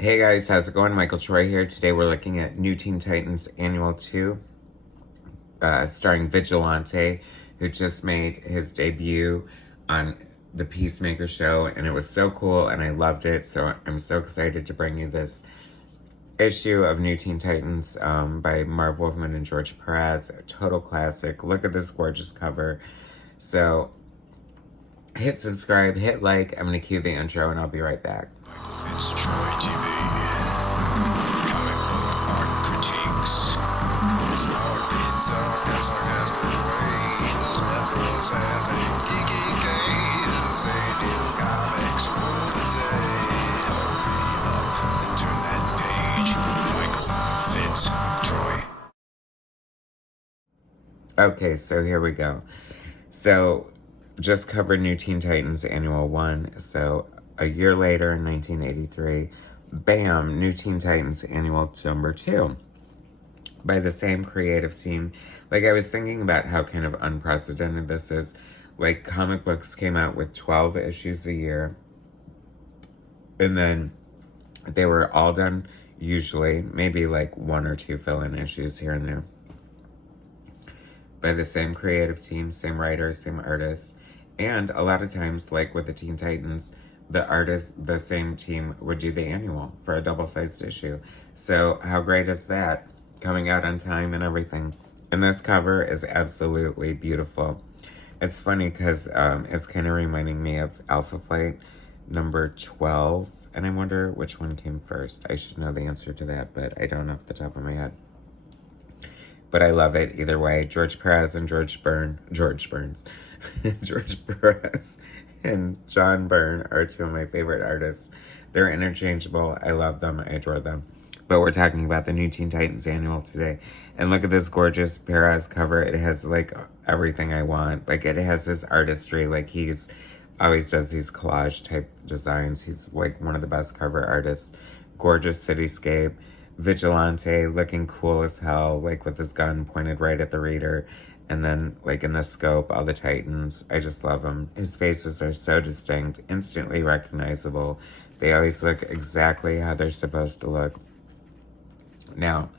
Hey guys, how's it going? Michael Troy here. Today we're looking at New Teen Titans Annual 2, starring Vigilante, who just made his debut on the Peacemaker show, and it was so cool, and I loved it, so I'm so excited to bring you this issue of New Teen Titans by Marv Wolfman and George Pérez. A total classic. Look at this gorgeous cover. So, hit subscribe, hit like. I'm going to cue the intro, and I'll be right back. MichaelFitzTroytv Comic book art critiques. Snark, pizza, and sarcastic ways. Levels and geeky gaze. Sadie's comics rule the day. Hurry up and turn that page. MichaelFitzTroy. Okay, so here we go. So, just covered New Teen Titans Annual 1. So, a year later in 1983, bam, New Teen Titans Annual number 2 by the same creative team. Like, I was thinking about how kind of unprecedented this is. Like, comic books came out with 12 issues a year, and then they were all done, usually, maybe like one or two fill-in issues here and there, by the same creative team, same writers, same artists. And a lot of times, like with the Teen Titans, the same team would do the annual for a double-sized issue. So how great is that? Coming out on time and everything. And this cover is absolutely beautiful. It's funny because it's kind of reminding me of Alpha Flight number 12. And I wonder which one came first. I should know the answer to that, but I don't know off the top of my head. But I love it either way. George Pérez and George Burns. George Pérez and John Byrne are two of my favorite artists. They're interchangeable. I love them. I adore them. But we're talking about the New Teen Titans Annual today. And look at this gorgeous Pérez cover. It has like everything I want. Like it has this artistry. Like he's always does these collage type designs. He's like one of the best cover artists. Gorgeous cityscape. Vigilante looking cool as hell, like with his gun pointed right at the reader. And then, like in the scope, all the Titans. I just love him. His faces are so distinct, instantly recognizable. They always look exactly how they're supposed to look. Now,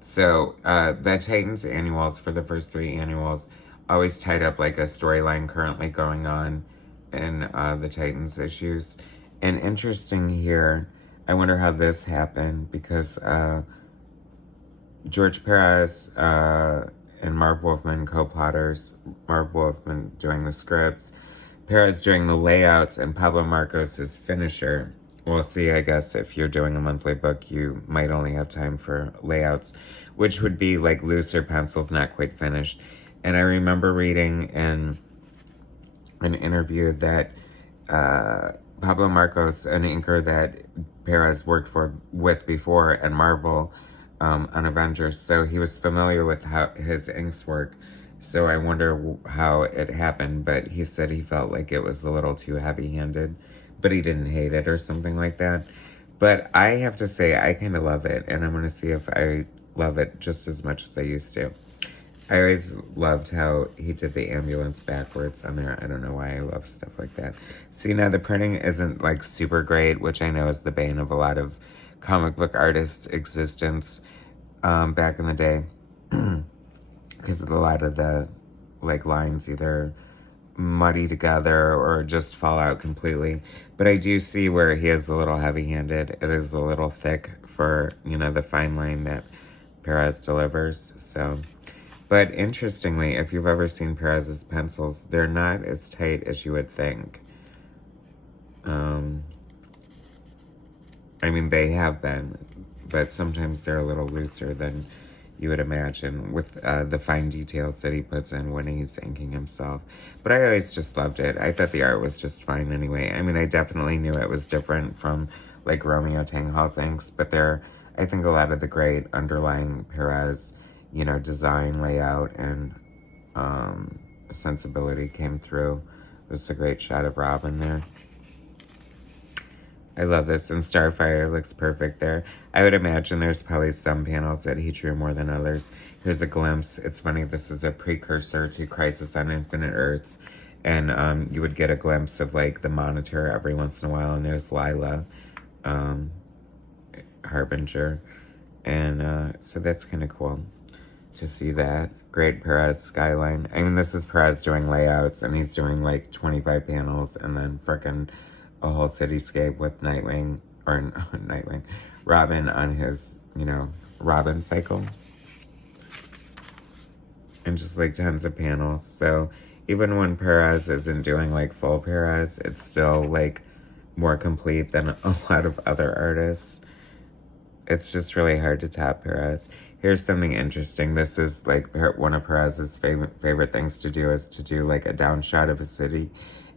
so the Titans annuals for the first 3 annuals always tied up like a storyline currently going on in the Titans issues. And interesting here, I wonder how this happened because George Pérez and Marv Wolfman, co-plotters, Marv Wolfman doing the scripts, Pérez doing the layouts, and Pablo Marcos is finisher. We'll see, I guess, if you're doing a monthly book, you might only have time for layouts, which would be like looser pencils, not quite finished. And I remember reading in an interview that Pablo Marcos, an inker that Pérez worked with before at Marvel, on Avengers, so he was familiar with how his inks work. So I wonder how it happened, but he said he felt like it was a little too heavy-handed, but he didn't hate it or something like that. But I have to say, I kind of love it, and I'm going to see if I love it just as much as I used to. I always loved how he did the ambulance backwards on there. I don't know why I love stuff like that. See, now the printing isn't like super great, which I know is the bane of a lot of comic book artists' existence back in the day, because a lot of the like lines either muddy together or just fall out completely. But I do see where he is a little heavy-handed. It is a little thick for, you know, the fine line that Pérez delivers. So, but interestingly, if you've ever seen Pérez's pencils, they're not as tight as you would think. I mean, they have been, but sometimes they're a little looser than you would imagine with the fine details that he puts in when he's inking himself. But I always just loved it. I thought the art was just fine anyway. I mean, I definitely knew it was different from like Romeo Tanghall's inks, but I think a lot of the great underlying Pérez, you know, design, layout, and sensibility came through. This is a great shot of Robin there. I love this, and Starfire looks perfect there. I would imagine there's probably some panels that he drew more than others. Here's a glimpse. It's funny, this is a precursor to Crisis on Infinite Earths, and you would get a glimpse of, like, the Monitor every once in a while, and there's Lila. Harbinger. And so that's kind of cool to see that. Great Pérez skyline. I mean, this is Pérez doing layouts, and he's doing like 25 panels, and then frickin' a whole cityscape with Nightwing, or Nightwing, Robin on his, Robin cycle. And just like tons of panels. So even when Pérez isn't doing like full Pérez, it's still like more complete than a lot of other artists. It's just really hard to top Pérez. Here's something interesting. This is like one of Perez's favorite things to do, is to do like a down shot of a city,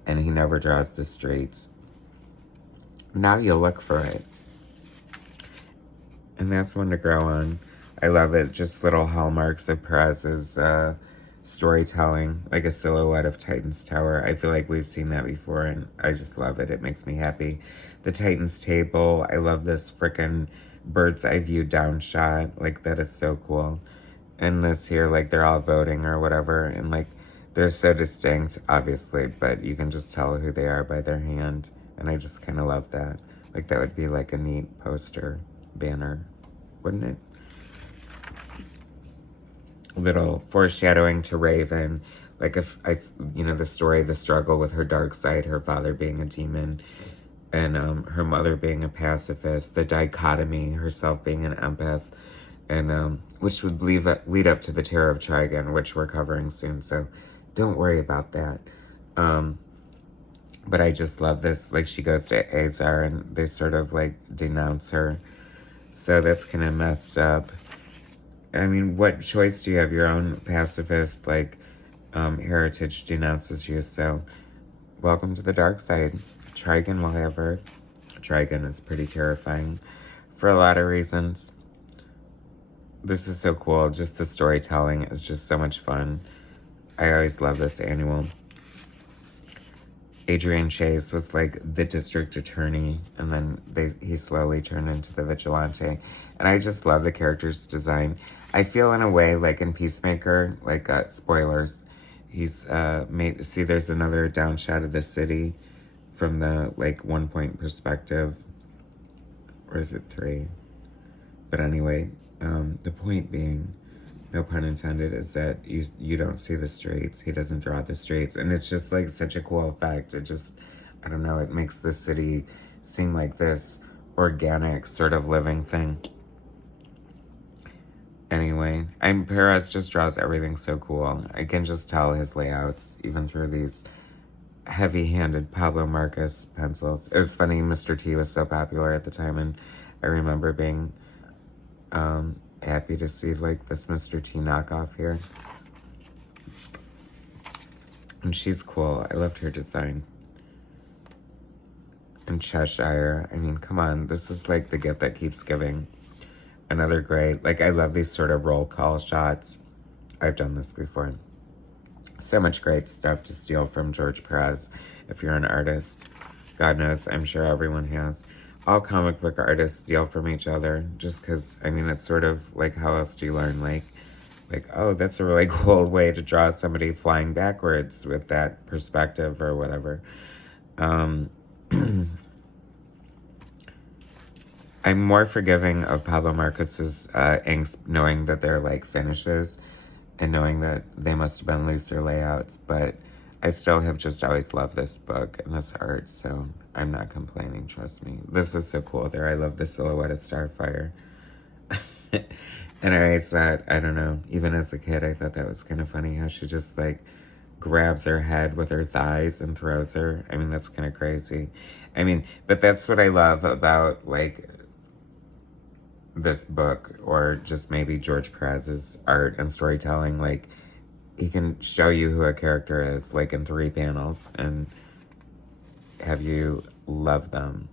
and he never draws the streets. Now you look for it. And that's one to grow on. I love it. Just little hallmarks of Perez's storytelling, like a silhouette of Titan's Tower. I feel like we've seen that before, and I just love it. It makes me happy. The Titan's Table. I love this frickin' bird's eye view down shot. Like, that is so cool. And this here, like, they're all voting or whatever, and like, they're so distinct, obviously, but you can just tell who they are by their hand. And I just kind of love that. Like, that would be like a neat poster banner, wouldn't it? Little foreshadowing to Raven, like the story, the struggle with her dark side, her father being a demon, and her mother being a pacifist, the dichotomy, herself being an empath, and which would lead up to the Terror of Trigon, which we're covering soon, so don't worry about that. But I just love this. Like, she goes to Azar, and they sort of like denounce her, so that's kind of messed up. I mean, what choice do you have? Your own pacifist, like, heritage denounces you, so welcome to the dark side. Trigon will have her. Trigon is pretty terrifying for a lot of reasons. This is so cool. Just the storytelling is just so much fun. I always love this annual. Adrian Chase was like the district attorney, and then he slowly turned into the vigilante. And I just love the character's design. I feel in a way like in Peacemaker, like spoilers, he's see, there's another down shot of the city from the like 1 point perspective, or is it 3? But anyway, the point being, no pun intended, is that you don't see the streets. He doesn't draw the streets. And it's just like such a cool effect. It just, I don't know, it makes the city seem like this organic sort of living thing. Anyway, Pérez just draws everything so cool. I can just tell his layouts, even through these heavy-handed Pablo Marcos pencils. It was funny, Mr. T was so popular at the time, and I remember being happy to see like this Mr. T knockoff here. And she's cool. I loved her design. And Cheshire, I mean, come on, this is like the gift that keeps giving. Another great, like, I love these sort of roll call shots. I've done this before. So much great stuff to steal from George Pérez if you're an artist. God knows, I'm sure everyone has. All comic book artists steal from each other, just because, I mean, it's sort of like, how else do you learn? Like, oh, that's a really cool way to draw somebody flying backwards with that perspective or whatever. I'm more forgiving of Pablo Marcos's inks, knowing that they're like finishes and knowing that they must have been looser layouts, but I still have just always loved this book and this art, so I'm not complaining, trust me. This is so cool there. I love the silhouette of Starfire. And I always thought, I don't know, even as a kid, I thought that was kind of funny how she just like grabs her head with her thighs and throws her. I mean, that's kind of crazy. I mean, but that's what I love about like this book, or just maybe George Pérez's art and storytelling. Like, he can show you who a character is, like in 3 panels, and have you love them.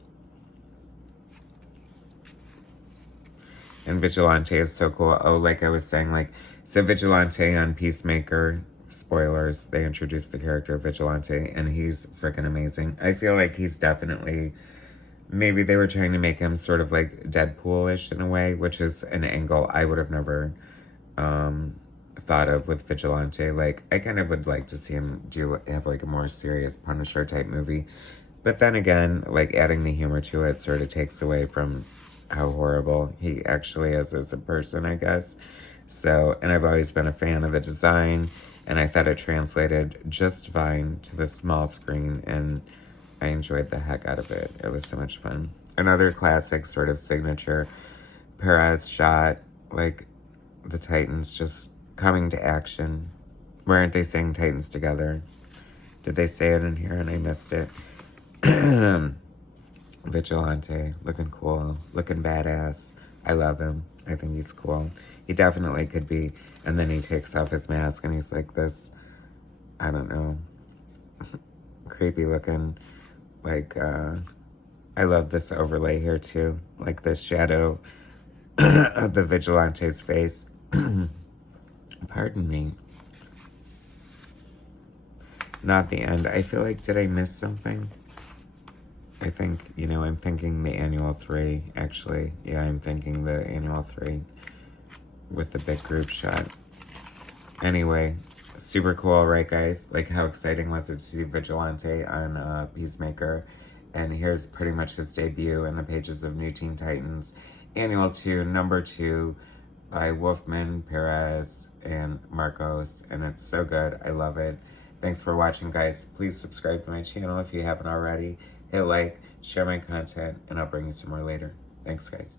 And Vigilante is so cool. Oh, like I was saying, like, so Vigilante on Peacemaker, spoilers, they introduced the character of Vigilante, and he's freaking amazing. I feel like he's definitely, maybe they were trying to make him sort of like Deadpool-ish in a way, which is an angle I would have never thought of with Vigilante. Like, I kind of would like to see him have like a more serious Punisher type movie. But then again, like, adding the humor to it sort of takes away from how horrible he actually is as a person, I guess. So, and I've always been a fan of the design, and I thought it translated just fine to the small screen, and I enjoyed the heck out of it. It was so much fun. Another classic sort of signature Pérez shot, like the Titans just coming to action. Why aren't they saying Titans together? Did they say it in here and I missed it? Vigilante, looking cool, looking badass. I love him. I think he's cool. He definitely could be. And then he takes off his mask and he's like this, I don't know, creepy looking, like, I love this overlay here too. Like this shadow of the Vigilante's face. Pardon me. Not the end. I feel like, did I miss something? I think, you know, I'm thinking the annual 3, actually. Yeah, I'm thinking the annual 3 with the big group shot. Anyway, super cool, right, guys? Like, how exciting was it to see Vigilante on Peacemaker? And here's pretty much his debut in the pages of New Teen Titans. Annual 2, number 2, by Wolfman, Pérez, and Marcos. And it's so good. I love it. Thanks for watching, guys. Please subscribe to my channel if you haven't already. Hit like, share my content, and I'll bring you some more later. Thanks, guys.